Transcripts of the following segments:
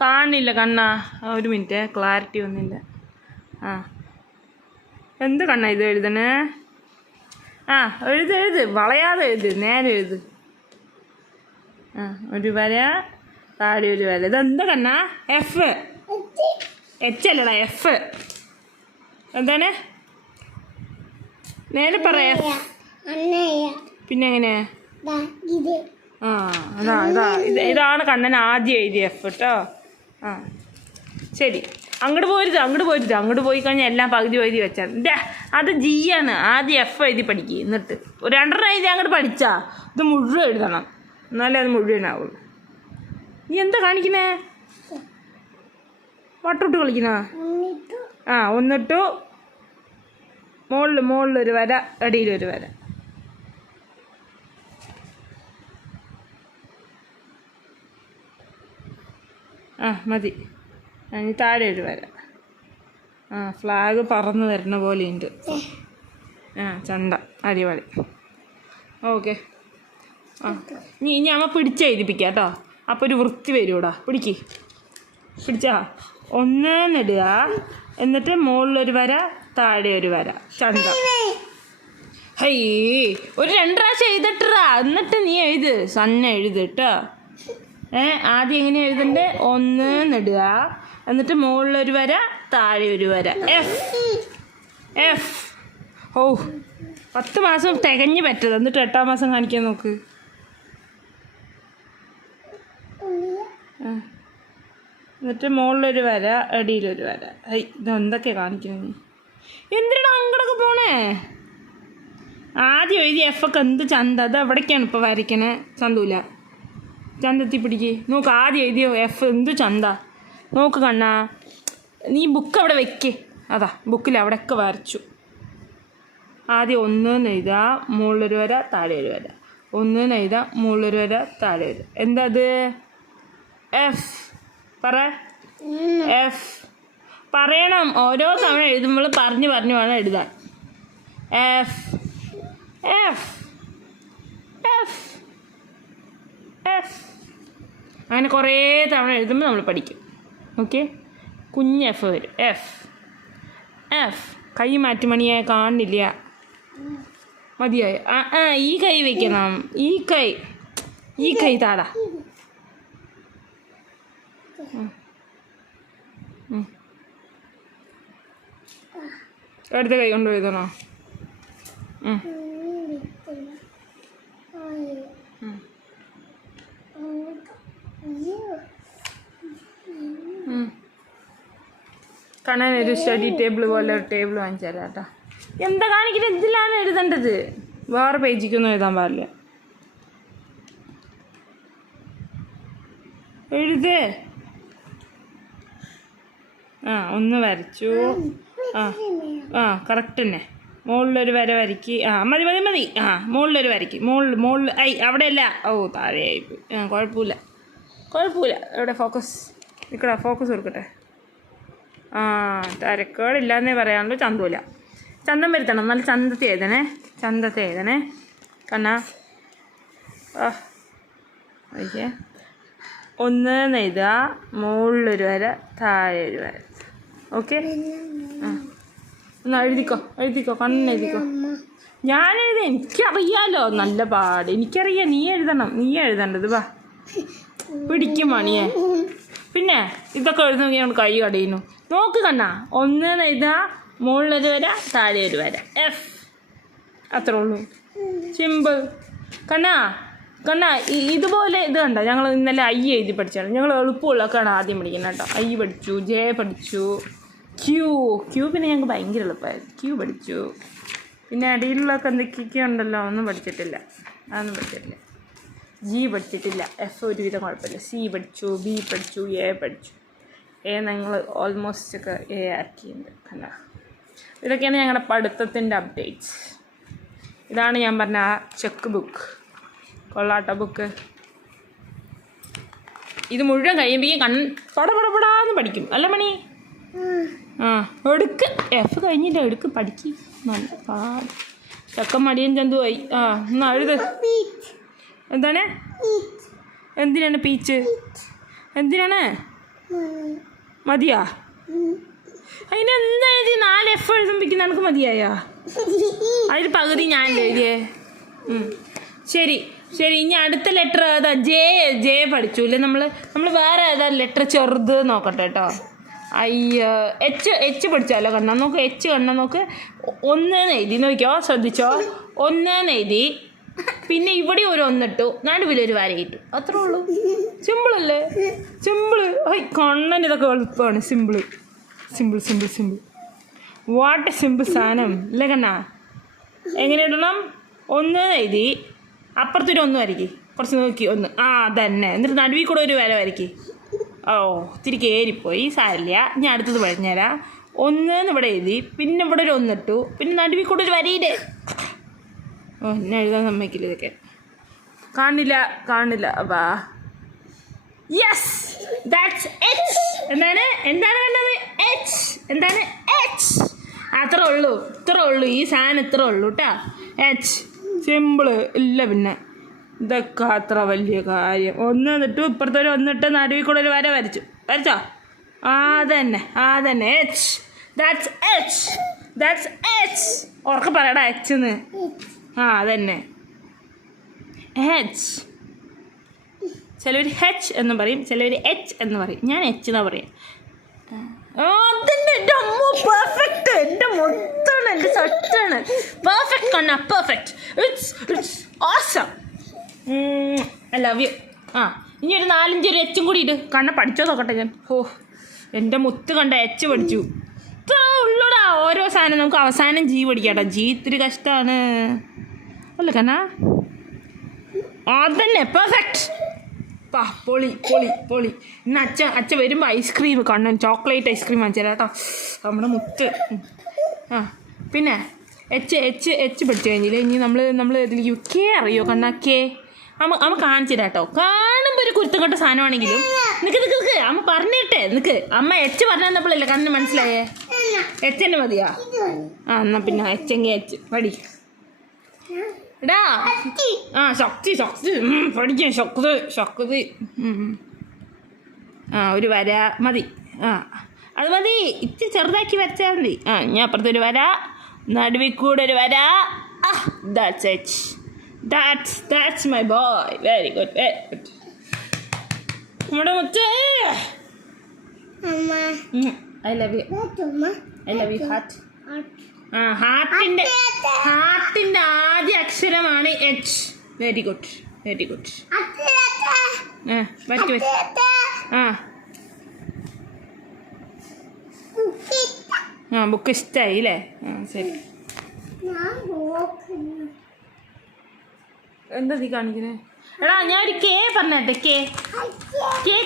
കാണില്ല കണ്ണാ. ഒരു minute, clarity ഒന്നുമില്ല. ആ എന്ത് കണ്ണാ ഇത് എഴുതണേ? ആ എഴുത്, വളയാതെ എഴുത്, നേരെ എഴുത്. ആ ഒരു വര, താഴെ ഒരു വര. ഇതെന്താ കണ്ണാ? എഫ്. എച്ച് അല്ലടാ, എഫ്. എന്താണ്? നേരെ പറയാ. പിന്നെ എങ്ങനെ? ആ ഇതാണ് കണ്ണൻ ആദ്യം എഴുതിയ എഫ് കേട്ടോ. ആ ശരി, അങ്ങോട്ട് പോയി കഴിഞ്ഞാൽ എല്ലാം പകുതി എഴുതി വെച്ചാൽ അത് ജി ആണ്. ആദ്യം എഫ് എഴുതി പഠിക്കുക. എന്നിട്ട് രണ്ടെണ്ണം എഴുതി അങ്ങോട്ട് പഠിച്ചാ ഇത് മുഴുവൻ എഴുതണം, എന്നാലേ അത് മുഴുവനാവുള്ളൂ. നീ എന്താ കാണിക്കണേ? വട്ടോട്ട് കളിക്കണ? ആ ഒന്നിട്ടു മുകളിലൊരു വര, അടിയിലൊരു വര. ആ മതി. ഇനി താഴെ ഒരു വര. ആ ഫ്ലാഗ് പറന്ന് വരുന്ന പോലെയുണ്ട്. ആ ചണ്ട, അടിപൊളി. ഓക്കെ. ആ ഇനി അമ്മ പിടിച്ചെഴുതിപ്പിക്കാം കേട്ടോ. അപ്പോൾ ഒരു വൃത്തി വരൂടാ. പിടിച്ചാ 1 എന്നിടുക, എന്നിട്ട് മുകളിലൊരു വര, താഴെ ഒരു വര. ചണ്ട. ഹൈ ഒരു 2 പ്രാവശ്യം എഴുതട്ടാ, എന്നിട്ട് നീ എഴുത്. സന്നെ എഴുത് കേട്ടോ. ആദ്യം എങ്ങനെ എഴുതണ്ടേ? 1 എന്നിടുക, എന്നിട്ട് മുകളിലൊരു വര, താഴെ ഒരു വര. എഫ്. ഓ 10 മാസം തികഞ്ഞ് പറ്റത്, എന്നിട്ട് 8ാം മാസം കാണിക്കാൻ നോക്ക്. എന്നിട്ട് മുകളിലൊരു വര, അടിയിലൊരു വര. ഇതെന്തൊക്കെ കാണിക്കുന്നത് നീ? എന്തിനാണ് അങ്ങോട്ടൊക്കെ പോണേ? ആദ്യം എഴുതിയ എഫൊക്കെ എന്ത് ചന്ത. അത് എവിടേക്കാണ് ഇപ്പോൾ വരയ്ക്കണേ? ചന്തൂല, ചന്തത്തി പിടിക്ക്. നോക്ക്, ആദ്യം എഴുതിയോ എഫ് എന്ത് ചന്ത. നോക്ക് കണ്ണാ, നീ ബുക്ക് അവിടെ വെക്ക്. അതാ ബുക്കിൽ അവിടെയൊക്കെ വരച്ചു. ആദ്യം 1 എന്ന് എഴുതുക, മുകളിലൊരു വര, താഴെ ഒരു വര. 1 എന്ന് എഴുതുക, മുകളിലൊരു വര, താഴെ ഒരു. എന്താ അത്? എഫ്. പറ. എഫ് പറയണം. ഓരോ തവണ എഴുതുമ്പോൾ പറഞ്ഞു വേണം എഴുതാൻ. F F F F. അങ്ങനെ കുറേ തവണ എഴുതുമ്പോൾ നമ്മൾ പഠിക്കും. ഓക്കെ, കുഞ്ഞ് എഫ് വരും. എഫ്. കൈ മാറ്റി മണിയെ കാണില്ല. മതിയായി. ഈ കൈ വയ്ക്കണം. ഈ കൈ താടാ. അടുത്ത കൈ കൊണ്ട് എഴുതണോ? കാണാൻ ഒരു സ്റ്റഡി ടേബിൾ പോലെ ഒരു ടേബിൾ വാങ്ങിച്ചു തരാം കേട്ടോ. എന്താ കാണിക്കുന്നത്? ഇതിലാണ് എഴുതേണ്ടത്, വേറെ പേജിക്കൊന്നും എഴുതാൻ പാടില്ല. എഴുതേ. ഒന്ന് വരച്ചു. കറക്റ്റ് തന്നെ. മുകളിലൊരു വര വരയ്ക്ക്. മതി. മുകളിലൊരു വരയ്ക്ക്. മുകളിൽ അവിടെയല്ല. ഓ താഴെയായിപ്പോയി. കുഴപ്പമില്ല. എവിടെ ഫോക്കസ് നിൽക്കടാ, ഫോക്കസ് കൊടുക്കട്ടെ. തരക്കേടില്ലാന്നേ പറയാനുള്ളൂ. ചന്തൂല. ചന്തം വരുത്തണം. നല്ല ചന്തത്തെ എഴുതണേ. കണ്ണാ ഓക്കെ. 1 എന്ന് എഴുതുക, മുകളിലൊരു വര, താഴെ ഒരു വര. ഓക്കെ. എന്നാ എഴുതിക്കോ കണ്ണെഴുതിക്കോ. ഞാനെഴുതാം, എനിക്കറിയാലോ. നല്ല പാട് എനിക്കറിയാം. നീ എഴുതേണ്ടത്. വാ പിടിക്കും മണിയെ. പിന്നെ ഇതൊക്കെ എഴുതുമെങ്കിൽ നമ്മൾ കൈ കടയുന്നു. നോക്ക് കണ്ണാ. 1 എന്ന് എഴുതുക, മുകളിലൊരു വര, താഴെ ഒരു വര. എഫ്. അത്രേ ഉള്ളൂ. സിമ്പിൾ. കണ്ണാ ഇതുപോലെ ഇത് കണ്ടോ. ഞങ്ങൾ ഇന്നലെ ഐ എഴുതി പഠിച്ചാണ്. ഞങ്ങൾ എളുപ്പമുള്ളതൊക്കെയാണ് ആദ്യം പഠിക്കുന്നത് കേട്ടോ. ഐ പഠിച്ചു, ജെ പഠിച്ചു, ക്യൂ പിന്നെ ഞങ്ങൾക്ക് ഭയങ്കര എളുപ്പമായിരുന്നു. ക്യൂ പഠിച്ചു. പിന്നെ അടിയിലുള്ളതൊക്കെ എന്തൊക്കെയൊക്കെ ഉണ്ടല്ലോ, ഒന്നും പഠിച്ചിട്ടില്ല. ജി പഠിച്ചിട്ടില്ല. എഫ് ഒരുവിധം കുഴപ്പമില്ല. സി പഠിച്ചു, ബി പഠിച്ചു, എ പഠിച്ചു. ഞങ്ങൾ ഓൾമോസ്റ്റ് ഒക്കെ എ ആക്കിയിട്ടുണ്ട്. കണ്ടോ, ഇതൊക്കെയാണ് ഞങ്ങളുടെ പഠിത്തത്തിൻ്റെ അപ്ഡേറ്റ്സ്. ഇതാണ് ഞാൻ പറഞ്ഞ ആ ചെക്ക് ബുക്ക്. കൊള്ളാട്ട ബുക്ക്. ഇത് മുഴുവൻ കഴിയുമ്പോഴേക്കും പടപടാന്ന് പഠിക്കും. അല്ല മണി? എടുക്ക്. എഫ് കഴിഞ്ഞില്ല, എടുക്ക്, പഠിക്കും. നല്ല പാട്. ചക്കം മടിയൻ ചന്തുവായി. എന്നാ എഴുത്. എന്താണ്? എന്തിനാണ് പീച്ച്? എന്തിനാണ്? മതിയാ? അതിനെന്താ എഴുതി 4 F എഴുതുമ്പിക്കുന്ന എനിക്ക് മതിയായാ? അതിൽ പകുതി ഞാൻ എഴുതിയേ. ശരി ശരി, ഇനി അടുത്ത ലെറ്റർ ഏതാ? ജെ പഠിച്ചു ഇല്ലേ നമ്മൾ വേറെ ഏതാ ലെറ്റർ ചെറുത് നോക്കട്ടെ കേട്ടോ. എച്ച് പഠിച്ചാലോ? കണ്ണാ നോക്ക്, എച്ച് കണ്ണാ നോക്ക്. 1 എഴുതി നോക്കിയോ, ശ്രദ്ധിച്ചോ. 1 എഴുതി, പിന്നെ ഇവിടെ ഒരു 1 ഇട്ടു, നടുവിലൊരു വരയിട്ടു, അത്രേ ഉള്ളൂ. സിമ്പിളല്ലേ? സിമ്പിള്. കണ്ണൻ ഇതൊക്കെ എളുപ്പമാണ്. Simple simple simple simple. What A simple സാധനം അല്ലേ കണ്ണാ? എങ്ങനെ ഇടണം? 1 എഴുതി, അപ്പുറത്തൊരു 1 വരയ്ക്ക്, കുറച്ച് നോക്കി 1. അതന്നെ. എന്നിട്ട് നടുവിൽ കൂടെ ഒരു വര വരയ്ക്ക്. ഇത്തിരി കയറിപ്പോയി, സാരില്ല, ഞാൻ അടുത്തത് പറഞ്ഞുതരാം. 1 ഇവിടെ എഴുതി, പിന്നെ ഇവിടെ ഒരു 1 ഇട്ടു, പിന്നെ നടുവിൽ കൂടെ ഒരു വരയില്ലേ. എന്നെ എഴുതാൻ സമ്മതിക്കില്ല ഇതൊക്കെ. കാണില്ല. വാ, യെസ്, ദാറ്റ്സ് എച്ച്. എന്താണ് കണ്ടത്? എച്ച്. എന്താണ്? എച്ച്. ഇത്രേ ഉള്ളൂ. ഈ സാധനം ഇത്രേ ഉള്ളൂ കേട്ടോ. എച്ച്. സിമ്പിള്. ഇല്ല പിന്നെ ഇതൊക്കെ അത്ര വലിയ കാര്യം. 1 ഇട്ടു, ഇപ്പുറത്തൊരു 1 ഇട്ട്, നടുവിൽ കൂടെ ഒരു വര വരച്ചോ? അതന്നെ. എച്ച്. That's H. ഉറക്കെ പറയടാ എച്ച്. അതന്നെ എച്ച്. ചിലവർ ഹെച്ച് എന്ന് പറയും, ചിലവർ എച്ച് എന്ന് പറയും. ഞാൻ എച്ച് എന്നാ പറയാം. പെർഫെക്റ്റ്. എൻ്റെ മൊത്തമാണ്, എൻ്റെ സെറ്റാണ്. Perfect Kanna, perfect. It's awesome. I love U. ഇനി ഒരു 4-5 ഒരു എച്ചും കൂടി ഇട്ട് കണ്ണ പഠിച്ചോ നോക്കട്ടെ ഞാൻ. എൻ്റെ മുത്ത് കണ്ട എച്ച് പഠിച്ചു. ഇത്ര ഉള്ളൂടാ ഓരോ സാധനം. നമുക്ക് അവസാനം ജി പഠിക്കാട്ടോ. ജി ഇത്തിരി കഷ്ടമാണ് അല്ലേ കണ്ണ? അതന്നെ പെർഫെക്റ്റ്. പൊളി. ഇന്ന് അച്ഛ വരുമ്പോൾ ഐസ്ക്രീം കണ്ണൻ ചോക്ലേറ്റ് ഐസ്ക്രീം വാങ്ങിച്ചു തരാം കേട്ടോ. നമ്മുടെ മുത്ത്. പിന്നെ എച്ച് പഠിച്ചു കഴിഞ്ഞില്ലേ? ഇനി നമ്മൾ ഇതിലേക്ക് കെ അറിയോ കണ്ണ? കെ അമ്മ കാണിച്ചു തരാം കേട്ടോ. കാണുമ്പോൾ ഒരു കുരുത്തം കെട്ട സാധനമാണെങ്കിലും നിൽക്ക് അമ്മ പറഞ്ഞിട്ടേ നിൽക്ക്. അമ്മ എച്ച് പറഞ്ഞു തന്നപ്പോഴല്ലേ കണ്ണിന് മനസ്സിലായേ? എച്ച് തന്നെ മതിയാ? എന്നാ പിന്നെ എച്ചെങ്കിൽ എച്ച് പഠി. എടാ ശക്തി പഠിക്കാൻ ശക്തി. ഒരു വര മതി. അത് മതി. ഇച്ചിരി ചെറുതാക്കി വരച്ചാൽ മതി. ഞാൻ അപ്പുറത്തൊരു വര, നടുവിൽ കൂടെ ഒരു വര. That's H. That's my boy. Very good. നമ്മുടെ മുത്ത്. I love you heart. ഹാർട്ടിൻ്റെ ആദ്യ അക്ഷരമാണ് എച്ച്. Very good. ബുക്ക് ഇഷ്ടമായി അല്ലേ? ശരി. എന്താ നീ കാണിക്കണേ? എടാ ഞാൻ ഒരു കെ പറഞ്ഞട്ടെ. കെ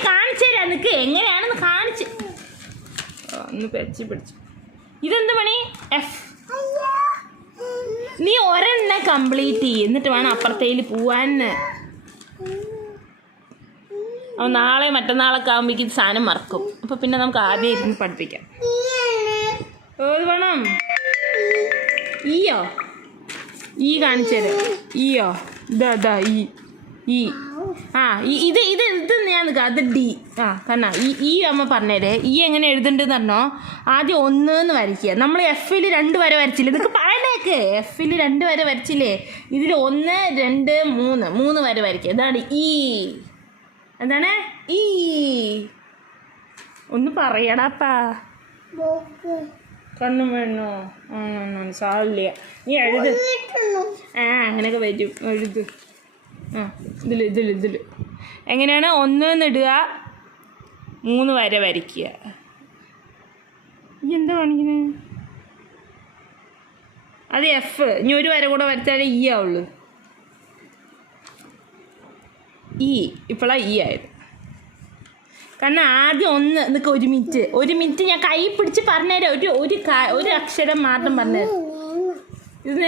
കാണിച്ചു തരാം. നിനക്ക് എങ്ങനെയാണെന്ന് കാണിച്ച്. ഒന്ന് പിടിച്ചു. ഇതെന്ത് പണി? എഫ്. നീ ഒരെണ്ണം കംപ്ലീറ്റ് ചെയ്യും, എന്നിട്ട് വേണം അപ്പുറത്തേൽ പോവാൻ. നാളെ മറ്റന്നാളൊക്കെ ആകുമ്പോഴേക്കും ഇത് സാധനം മറക്കും. അപ്പോൾ പിന്നെ നമുക്ക് ആദ്യം ഇരുന്ന് പഠിപ്പിക്കാം. ഏത് വേണം? ഈയോ? ഈ കാണിച്ചു തരാം. ഈയോ? ഇതാ ഈ ഇത് ഞാൻ നിൽക്കാം. അത് ഡി. കണ്ണാ ഈ അമ്മ പറഞ്ഞേരേ. ഈ എങ്ങനെ എഴുതണ്ടെന്ന് പറഞ്ഞോ? ആദ്യം 1 എന്ന് വരയ്ക്കുക. നമ്മൾ എഫിൽ 2 വര വരച്ചില്ലേ? ഇതൊക്കെ പറയണേക്ക്. എഫിൽ 2 വര വരച്ചില്ലേ? ഇതിൽ 1, 2, 3 വര വരയ്ക്കുക. ഇതാണ് ഈ. എന്താണ് ഈ? ഒന്ന് പറയടാപ്പാ. കണ്ണും വേണോ? സാറില്ല. നീ എഴുത്. അങ്ങനെയൊക്കെ വരും. എഴുത്. ഇതിൽ എങ്ങനെയാണ്? 1 ഇടുക, 3 വര വരയ്ക്കുക. ഈ എന്താ കാണിക്കുന്നത്? അത് എഫ്. ഇനി ഒരു വര കൂടെ വരച്ചാലേ ഈ ആവുള്ളൂ. ഇപ്പോഴാണ് ഈ ആയത്. കാരണം ആദ്യം 1 നിൽക്കുക. ഒരു മിനിറ്റ് ഞാൻ കൈ പിടിച്ച് പറഞ്ഞുതരാം. ഒരു അക്ഷരം മാത്രം പറഞ്ഞുതരാം. ഇത്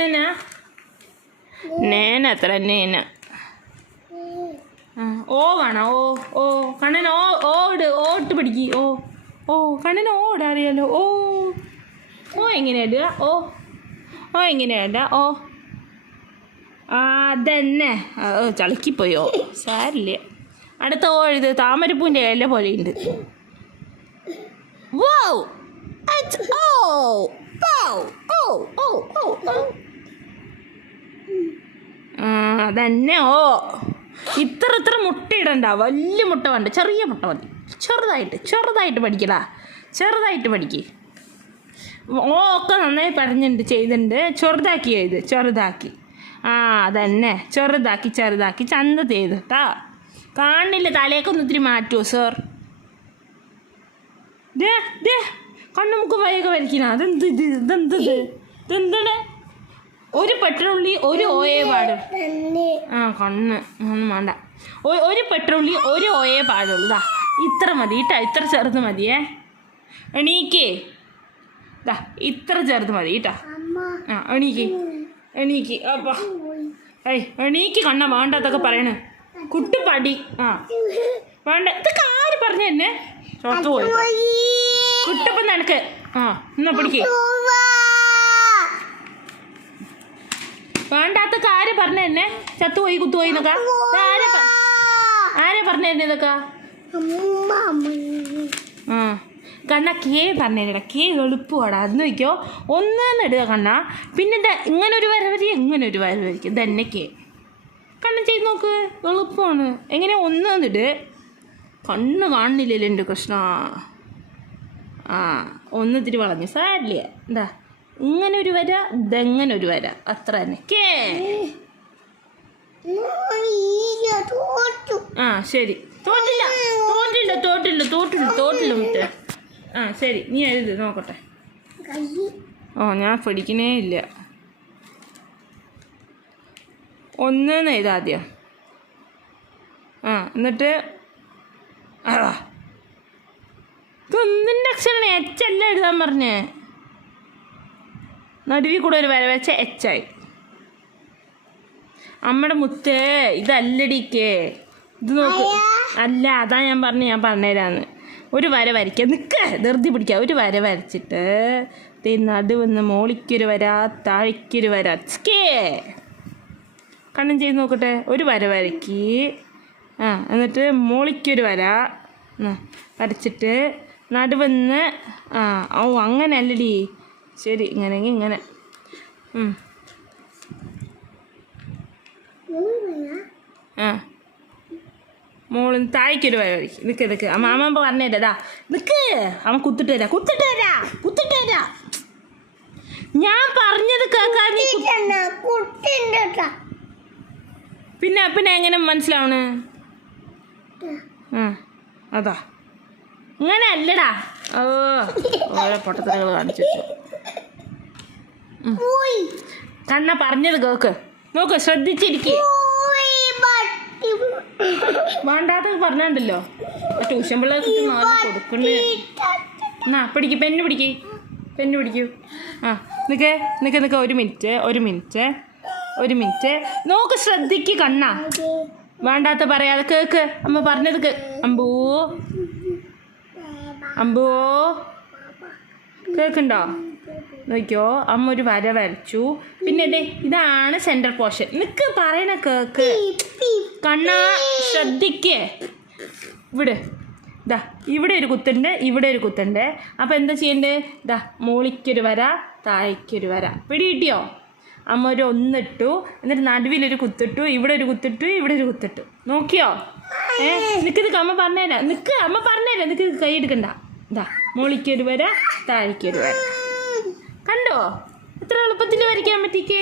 നേന അത്ര നേന. ഓ വേണോ? ഓ കണ്ണൻ ഇട്ട് പിടിക്ക്. കണ്ണൻ ഇടാൻ അറിയാലോ. എങ്ങനെയാ ഇടുക? എങ്ങനെയാ ഇടുക? അതന്നെ. ചളുക്കിപ്പോയോ? സാരില്ല. അടുത്ത എഴുത്. താമരപ്പൂവിൻ്റെ ഇല പോലെ ഉണ്ട്. വൗ എച്ച് ഓ വൗ ഓ ഓ ഓ ഓ. അതന്നെ ഓ. ഇത്ര മുട്ട ഇടണ്ട, വലിയ മുട്ട വേണ്ട, ചെറിയ മുട്ട മതി. ചെറുതായിട്ട് പഠിക്കടാ, ചെറുതായിട്ട് പഠിക്ക്. ഓ ഒക്കെ നന്നായി പറഞ്ഞിട്ടുണ്ട്, ചെയ്തിട്ടുണ്ട്. ചെറുതാക്കി എഴുത്, ചെറുതാക്കി. അതന്നെ ചെറുതാക്കി ചന്ത ചെയ്ത് കേട്ടാ. കാണില്ല, തലേക്കൊന്ന് ഇത്തിരി മാറ്റുമോ സാർ? കണ്ണുമുക്ക് വയൊക്കെ വരയ്ക്കണ ഇതെന്താണ്? ഒരു പെട്രോളി ഒരു ഓയെ പാടും. കണ്ണ് ഒന്നും വേണ്ട. ഒരു പെട്രോളി ഒരു ഓയെ പാടുള്ളൂ. ഇതാ ഇത്ര മതി കേട്ടാ, ഇത്ര ചെറുത് മതിയേ. എണീക്കേ, ഇതാ ഇത്ര ചെറുത് മതി കേട്ടാ. എണീക്ക് അപ്പാ. എണീക്ക് കണ്ണ, വേണ്ടാത്തൊക്കെ പറയണേ. കുട്ടിപ്പാടി വേണ്ട. ഇതൊക്കെ ആര് പറഞ്ഞു തന്നെ? പുറത്ത് പോയി കുട്ടപ്പം നിനക്ക്. എന്നാ പിടിക്ക്. വേണ്ടാത്തൊക്കെ ആര് പറഞ്ഞു തന്നെ? ചത്തുപോയി കുത്തുപോയി എന്നൊക്കെ ആരെ പറഞ്ഞു തന്നെ ഇതൊക്കെ? കണ്ണ കേ പറഞ്ഞേടാ, കേ എളുപ്പമാടാ. അത് നോക്കിയോ, ഒന്നിടുക കണ്ണ. പിന്നെ ഇങ്ങനെ ഒരു വര വരിക, ഇങ്ങനെ ഒരു വര വരിക, ഇതന്നെ കേ. കണ്ണ് ചെയ്ത് നോക്ക്, എളുപ്പമാണ്. എങ്ങനെ ഒന്നിട്. കണ്ണ് കാണുന്നില്ലല്ലോ എൻ്റെ കൃഷ്ണ. ഒന്നിത്തിരി വളഞ്ഞു, സാരില്ല. എന്താ ഇങ്ങനെ ഒരു വര, ഇതെങ്ങനെ ഒരു വര, അത്ര തന്നെ. കേ ശരി. തോട്ടില്ല മുറ്റ. ശരി, നീ എഴുത് നോക്കട്ടെ. ഞാൻ പഠിക്കണേ ഇല്ല. ഒന്നെന്ന് എഴുതാദ്യം. എന്നിട്ട് ഇതൊന്നിൻ്റെ അക്ഷരമാണ്. എച്ചല്ല എഴുതാൻ പറഞ്ഞേ. നടുവിൽ കൂടെ ഒരു വര വെച്ച എച്ചായി. അമ്മയുടെ മുത്തേ, ഇതല്ലടിക്കേ, ഇത് നോക്ക്. അല്ല, അതാ ഞാൻ പറഞ്ഞുതരാന്ന്. ഒരു വര വരയ്ക്കുക, നിൽക്കുക, ധൃതി പിടിക്കുക. ഒരു വര വരച്ചിട്ട് നടുവന്ന് മോളിക്കൊരു വര, താഴേക്കൊരു വര. കണ്ണും ചെയ്ത് നോക്കട്ടെ. ഒരു വര വരയ്ക്ക്. എന്നിട്ട് മോളിക്കൊരു വര വരച്ചിട്ട് നടുവന്ന്. അങ്ങനെ അല്ലടി. ശരി, ഇങ്ങനെയെങ്കിൽ ഇങ്ങനെ. മോളിന്ന് താഴേക്കൊരു വര വരയ്ക്കും. നിൽക്ക് അമ്മ പറഞ്ഞുതരാ. നിൽക്ക്, അമ്മ കുത്തിട്ട് തരാ. ഞാൻ പറഞ്ഞത് കേൾക്കാൻ. പിന്നെ എങ്ങനെ മനസ്സിലാവണ്? അതാ ഇങ്ങനെ അല്ലടാ. ഓരോ പൊട്ടത്തരകൾ കാണിച്ചു. കണ്ണ പറഞ്ഞത് കേക്ക്. നോക്ക്, ശ്രദ്ധിച്ചിരിക്കുക. വേണ്ടാത്ത പറഞ്ഞുണ്ടല്ലോ. ട്യൂഷൻ പിള്ളേർക്ക് നാളെ കൊടുക്കണ്ടേ. പിടിക്ക്, പെണ്ണ് പിടിക്കൂ. നിൽക്ക്. ഒരു മിനിറ്റ്. നോക്ക്, ശ്രദ്ധിക്ക് കണ്ണ. വേണ്ടാത്ത പറയാതെ കേക്ക്. അമ്മ പറഞ്ഞത് അമ്പോ കേൾക്കുണ്ടോ? നോക്കിയോ, അമ്മ ഒരു വര വരച്ചു. പിന്നെ ഇതാണ് സെൻറ്റർ പോർഷൻ. നിനക്ക് പറയണ കേക്ക്. കണ്ണ ശ്രദ്ധിക്കേ. ഇവിടെ ഒരു കുത്തുണ്ട്. അപ്പോൾ എന്താ ചെയ്യണ്ടേ? മോളിക്കൊരു വര, താഴേക്കൊരു വര. പിടി കിട്ടിയോ? അമ്മ ഒരു ഒന്നിട്ടു, എന്നിട്ട് നടുവിലൊരു കുത്തിട്ടു, ഇവിടെ ഒരു കുത്തിട്ടു. നോക്കിയോ? നിൽക്ക്, അമ്മ പറഞ്ഞുതരാം. നിൽക്ക്, കൈ എടുക്കണ്ട. മോളിക്കൊരു വര, താഴേക്കൊരു വര. കണ്ടോ? എത്ര എളുപ്പത്തിൽ വരയ്ക്കാൻ പറ്റിക്കേ.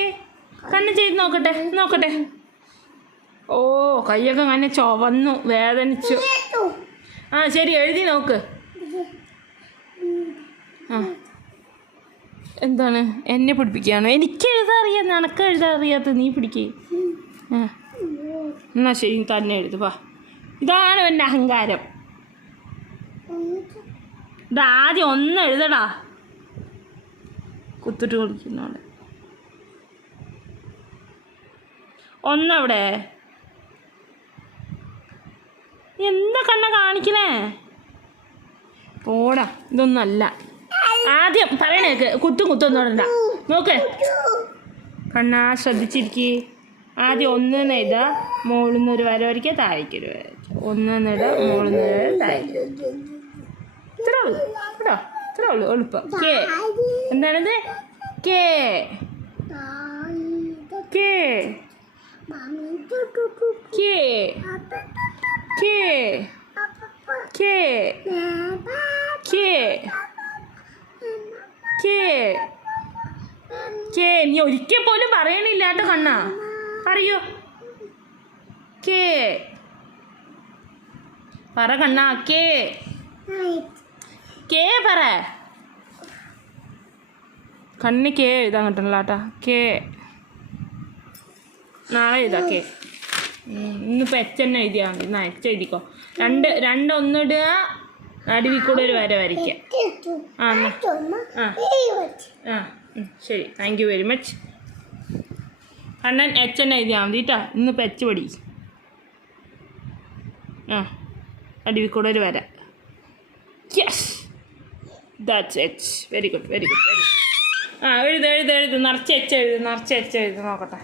കണ്ണ് ചെയ്ത് നോക്കട്ടെ. ഓ, കൈയൊക്കെ അങ്ങനെ ചുവന്നു, വേദനിച്ചു. ശരി, എഴുതി നോക്ക്. എന്താണ് എന്നെ പഠിപ്പിക്കുകയാണോ? എനിക്ക് എഴുതാൻ അറിയാം, നിനക്ക് എഴുതാൻ അറിയാത്ത നീ പിടിക്കേ. എന്നാ ശരി, തന്നെ എഴുതുവാ. ഇതാണ് എൻ്റെ അഹങ്കാരം. ഇതാദ്യം ഒന്ന് എഴുതടാ. കുത്തിട്ട് കളിക്കുന്നോടെ ഒന്നവിടെ. എന്താ കണ്ണ കാണിക്കണേ? പോടാ, ഇതൊന്നല്ല. ആദ്യം പറയണേക്ക്. കുത്തൊന്നും ഇടണ്ട. നോക്ക് കണ്ണാ, ശ്രദ്ധിച്ചിരിക്കേ. ആദ്യം ഒന്നെന്ന് എഴുതാ, മുകളിൽ ഒരു വര വരയ്ക്കുക, താഴേക്കൊരു വര. ഒന്നെന്നിട, മുകളിൽ വര, താഴേക്ക്. ഇത്രേ ഉള്ളൂ കേട്ടോ, ഇത്രേ ഉള്ളൂ എളുപ്പം. കെ എന്താണിത്? K K K K K K K K. നീ ഒരിക്കൽ പോലും പറയണില്ല കേട്ടോ കണ്ണാ, പറയൂ. കെ പറ കണ്ണാ, കെ കെ പറ. കണ്ണിന് കെ എഴുതാൻ കിട്ടണില്ല കേട്ടാ. കെ നാളെ എഴുതാം കെ. ഇന്നിപ്പോൾ എച്ച് തന്നെ എഴുതിയാൽ മതി. എന്നാ എച്ച് എഴുതിക്കോ. രണ്ടൊന്നിടുക, നടുവിൽ കൂടെ ഒരു വര വരയ്ക്കുക. ആ ആ ശരി, thank you very much. Kannan H തന്നെ എഴുതിയാൽ മതി കേട്ടോ. ഇന്നിപ്പോൾ എച്ച് പഠി. ആ നടുവിൽ കൂടെ ഒരു വര. Yes, that's H. Very good very good very good. ആ എഴുത് നിറച്ച് എച്ച് എഴുത് നോക്കട്ടെ.